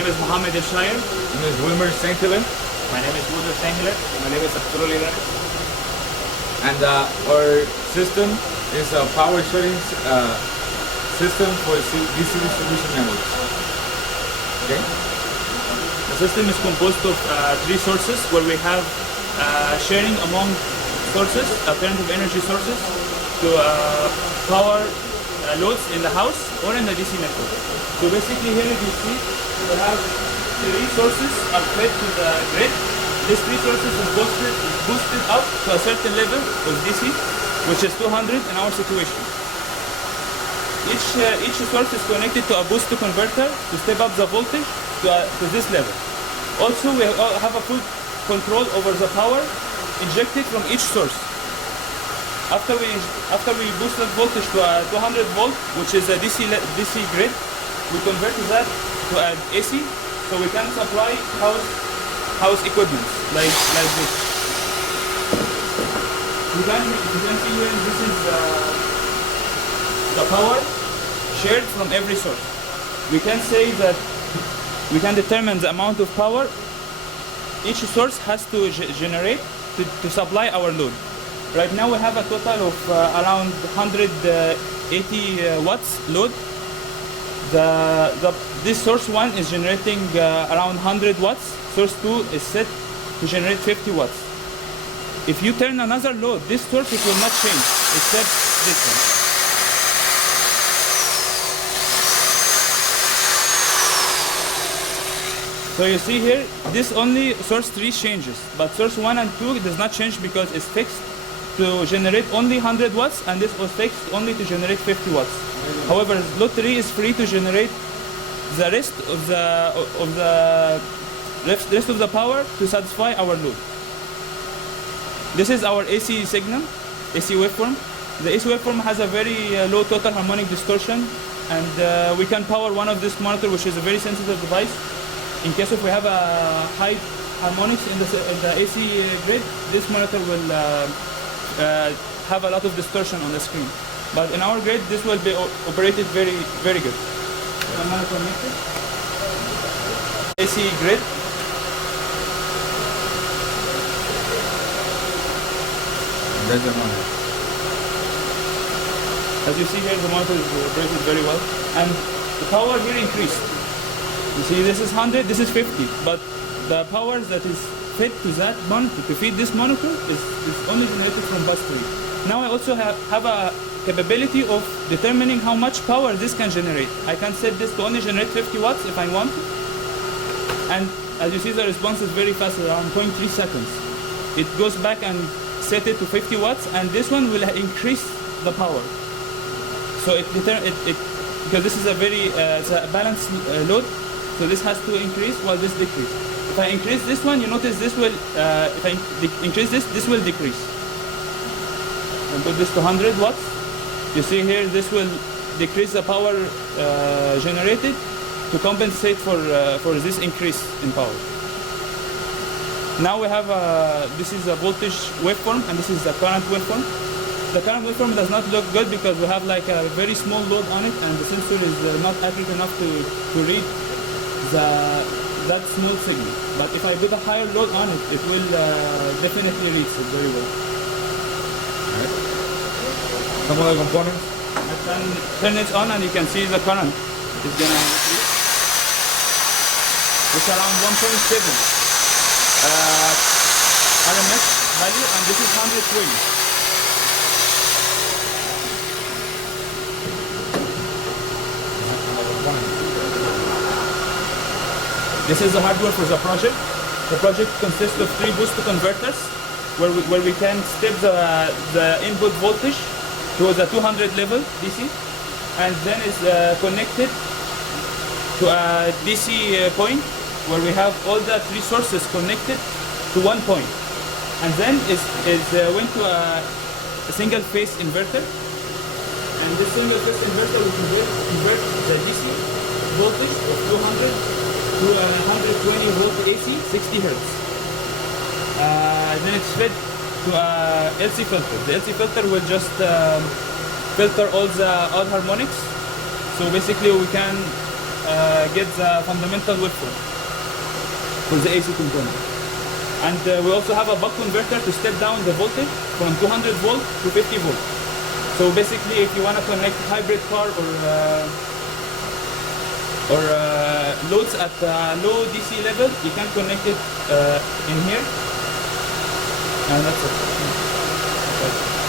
name is Mohammed El Shire. My name is Wilmer Saint-Hilaire. My name is Wooder Saint-Hilaire. My name is Abdul Iran. And our system is a power sharing system for DC distribution networks. Okay? The system is composed of three sources where we have sharing among sources, alternative energy sources, to power loads in the house or in the DC network. So basically here you see we have three sources are fed to the grid. These three sources is boosted up to a certain level of DC, which is 200 in our situation. Each source is connected to a boost converter to step up the voltage to this level. Also, we have a full control over the power injected from each source. After we boost the voltage to a 200 volt, which is a DC grid, we convert that to an AC, so we can supply house equipment like this. You can see here this is the power shared from every source. We can say that we can determine the amount of power each source has to generate to supply our load. Right now we have a total of around 180 watts load. This source 1 is generating around 100 watts. Source 2 is set to generate 50 watts. If you turn another load, this source it will not change except this one. So you see here, this only source 3 changes, but source 1 and 2 does not change because it's fixed to generate only 100 watts, and this was fixed only to generate 50 watts. However, load 3 is free to generate the rest of the power to satisfy our load. This is our AC signal, AC waveform. The AC waveform has a very low total harmonic distortion, and we can power one of this monitor, which is a very sensitive device. In case if we have a high harmonics in the AC grid, this monitor will have a lot of distortion on the screen. But in our grid, this will be operated very, very good. Monitor connected. AC grid. There's the monitor. As you see here, the monitor is operated very well, and the power here increased. You see, this is 100, this is 50, but the power that is fed to that monitor, to feed this monitor, is only generated from bus 3. Now I also have a capability of determining how much power this can generate. I can set this to only generate 50 watts if I want, and as you see, the response is very fast, around 0.3 seconds. It goes back and set it to 50 watts, and this one will increase the power. So because this is a very it's a balanced load, so this has to increase while this decrease. If I increase this one, you notice this will, if I increase this will decrease. And put this to 100 watts. You see here, this will decrease the power generated to compensate for this increase in power. Now we have this is a voltage waveform, and this is the current waveform. The current waveform does not look good because we have like a very small load on it, and the sensor is not accurate enough to read that small signal. But if I put a higher load on it, it will definitely reach it very well. Right. Some of the components. I can turn it on, and you can see the current is gonna increase. It's around 1.7 RMS value, and this is 120. This is the hardware for the project. The project consists of 3 boost converters, where we can step the input voltage to the 200 level DC, and then is connected to a DC point, where we have all the 3 sources connected to one point, and then went to a single phase inverter, and this single phase inverter will convert the DC voltage of 200 to 120 volt AC, 60 hertz. Then it's fed to a LC filter. The LC filter will just filter all the odd harmonics. So basically we can get the fundamental waveform for the AC component. And we also have a buck converter to step down the voltage from 200 volt to 50 volt. So basically, if you want to connect hybrid car or loads at low DC level, you can connect it in here. And that's it. Okay.